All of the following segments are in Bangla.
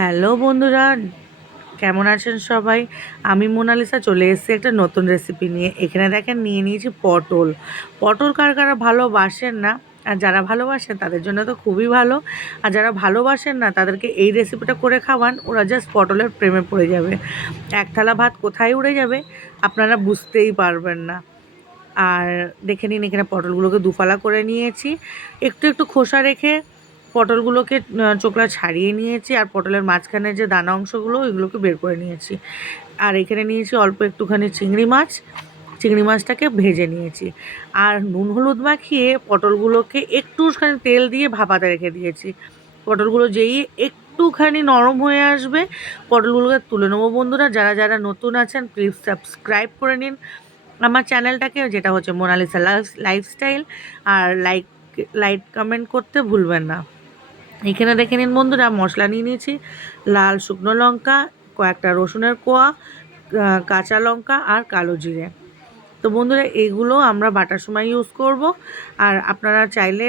হ্যালো বন্ধুরা, কেমন আছেন সবাই? আমি মোনালিসা চলে এসেছি একটা নতুন রেসিপি নিয়ে। এখানে দেখেন নিয়ে নিয়েছি পটল। পটল কারা কারা ভালোবাসেন না, আর যারা ভালোবাসেন তাদের জন্য তো খুবই ভালো। আর যারা ভালোবাসেন না তাদেরকে এই রেসিপিটা করে খাওয়ান, ওরা জাস্ট পটলের প্রেমে পড়ে যাবে। এক থালা ভাত কোথায় উড়ে যাবে আপনারা বুঝতেই পারবেন না। আর দেখে নিন, এখানে পটলগুলোকে দুফালা করে নিয়েছি, একটু একটু খোসা রেখে পটলগুলোকে চোকলা ছাড়িয়ে নিয়েছি, আর পটলের মাঝখানে যে দানা অংশগুলো ওইগুলোকে বের করে নিয়েছি। আর এখানে নিয়েছি অল্প একটুখানি চিংড়ি মাছ, চিংড়ি মাছটাকে ভেজে নিয়েছি। আর নুন হলুদ মাখিয়ে পটলগুলোকে একটুখানি তেল দিয়ে ভাপাতে রেখে দিয়েছি। পটলগুলো যেই একটুখানি নরম হয়ে আসবে পটলগুলোকে তুলে নেবো। বন্ধুরা, যারা যারা নতুন আছেন প্লিজ সাবস্ক্রাইব করে নিন আমার চ্যানেলটাকে, যেটা হচ্ছে মোনালিসা লাইফস্টাইল। আর লাইক কমেন্ট করতে ভুলবেন না। এখানে দেখে নিন বন্ধুরা, মশলা নিয়ে নিয়েছি লাল শুকনো লঙ্কা, কয়েকটা রসুনের কোয়া, কাঁচা লঙ্কা আর কালো জিরে। তো বন্ধুরা, এগুলো আমরা বাটার সময় ইউজ করব। আর আপনারা চাইলে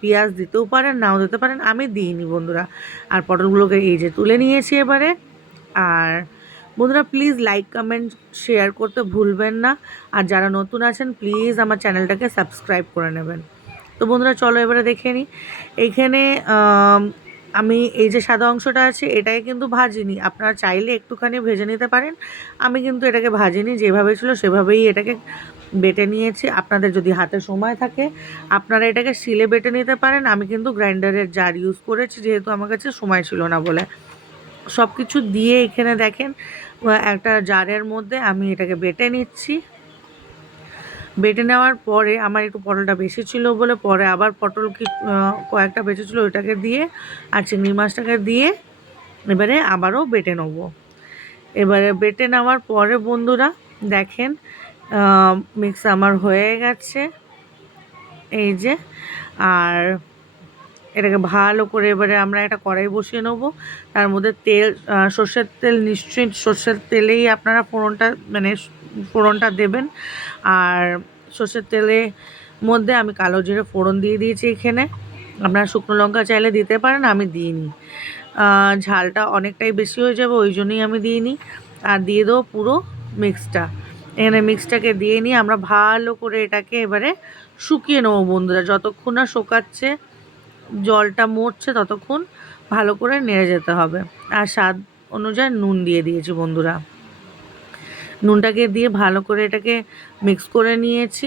পেঁয়াজ দিতেও পারেন, নাও দিতে পারেন, আমি দিইনি বন্ধুরা। আর পটলগুলোকে এই যে তুলে নিয়েছি এবারে। আর বন্ধুরা, প্লিজ লাইক কমেন্ট শেয়ার করতে ভুলবেন না। আর যারা নতুন আছেন প্লিজ আমার চ্যানেলটাকে সাবস্ক্রাইব করে নেবেন। তো বন্ধুরা, চলো এবারে দেখে নিই। এইখানে আমি এই যে সাদা অংশটা আছে এটাকে কিন্তু ভাজিনি, আপনারা চাইলে একটুখানি ভেজে নিতে পারেন। আমি কিন্তু এটাকে ভাজিনি, যেভাবে ছিল সেভাবেই এটাকে বেটে নিয়েছি। আপনাদের যদি হাতে সময় থাকে আপনারা এটাকে শিলে বেটে নিতে পারেন। আমি কিন্তু গ্রাইন্ডারের জার ইউজ করেছি, যেহেতু আমার কাছে সময় ছিল না বলে। সব কিছু দিয়ে এখানে দেখেন একটা জারের মধ্যে আমি এটাকে বেটে নিচ্ছি। বেটে নেওয়ার পরে আমার একটু পটলটা বেশি ছিল বলে পরে আবার পটল কয়েকটা বেঁচে ছিল ওইটাকে দিয়ে আর চিংড়ি মাছটাকে দিয়ে এবারে আবারও বেটে নেবো। এবারে বেটে নেওয়ার পরে বন্ধুরা দেখেন মিক্স আমার হয়ে গেছে এই যে। আর এটাকে ভালো করে এবারে আমরা একটা কড়াই বসিয়ে নেবো। তার মধ্যে তেল, সর্ষের তেল, নিশ্চয়ই সর্ষের তেলেই আপনারা ফোড়নটা দেবেন। আর সর্ষের তেলের মধ্যে আমি কালো জিরে ফোড়ন দিয়ে দিয়েছি। এখানে আপনারা শুকনো লঙ্কা চাইলে দিতে পারেন, আমি দিইনি। ঝালটা অনেকটাই বেশি হয়ে যাবে ওই জন্যই আমি দিইনি। আর দিয়ে দেবো পুরো মিক্সটা। এখানে মিক্সটাকে দিয়ে নিয়ে আমরা ভালো করে এটাকে এবারে শুকিয়ে নেবো বন্ধুরা। যতক্ষণ না শোকাচ্ছে, জলটা মরছে, ততক্ষণ ভালো করে নেড়ে যেতে হবে। আর স্বাদ অনুযায়ী নুন দিয়ে দিয়েছি বন্ধুরা। নুনটাকে দিয়ে ভালো করে এটাকে মিক্স করে নিয়েছি।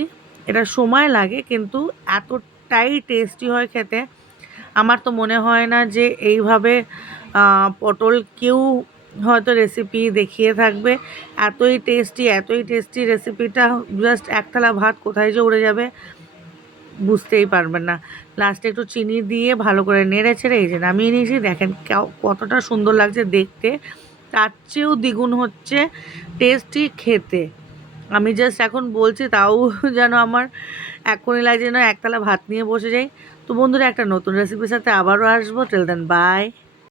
এটা সময় লাগে কিন্তু এতটাই টেস্টি হয় খেতে। আমার তো মনে হয় না যে এইভাবে পটল কেউ হয়তো রেসিপি দেখিয়ে থাকবে। এতই টেস্টি রেসিপিটা, জাস্ট এক থালা ভাত কোথায় যে উড়ে যাবে বুঝতেই পারবেন না। লাস্টে একটু চিনি দিয়ে ভালো করে নেড়ে ছেড়ে এই যে নামিয়ে নিয়েছি। দেখেন কতটা সুন্দর লাগছে দেখতে, তার চেয়েও দ্বিগুণ হচ্ছে টেস্টি খেতে। আমি জাস্ট এখন বলছি তাও যেন আমার এখনই লাগছে না একতলা ভাত নিয়ে বসে যাই। তো বন্ধুরা, একটা নতুন রেসিপির সাথে আবারও আসবো। Till then by.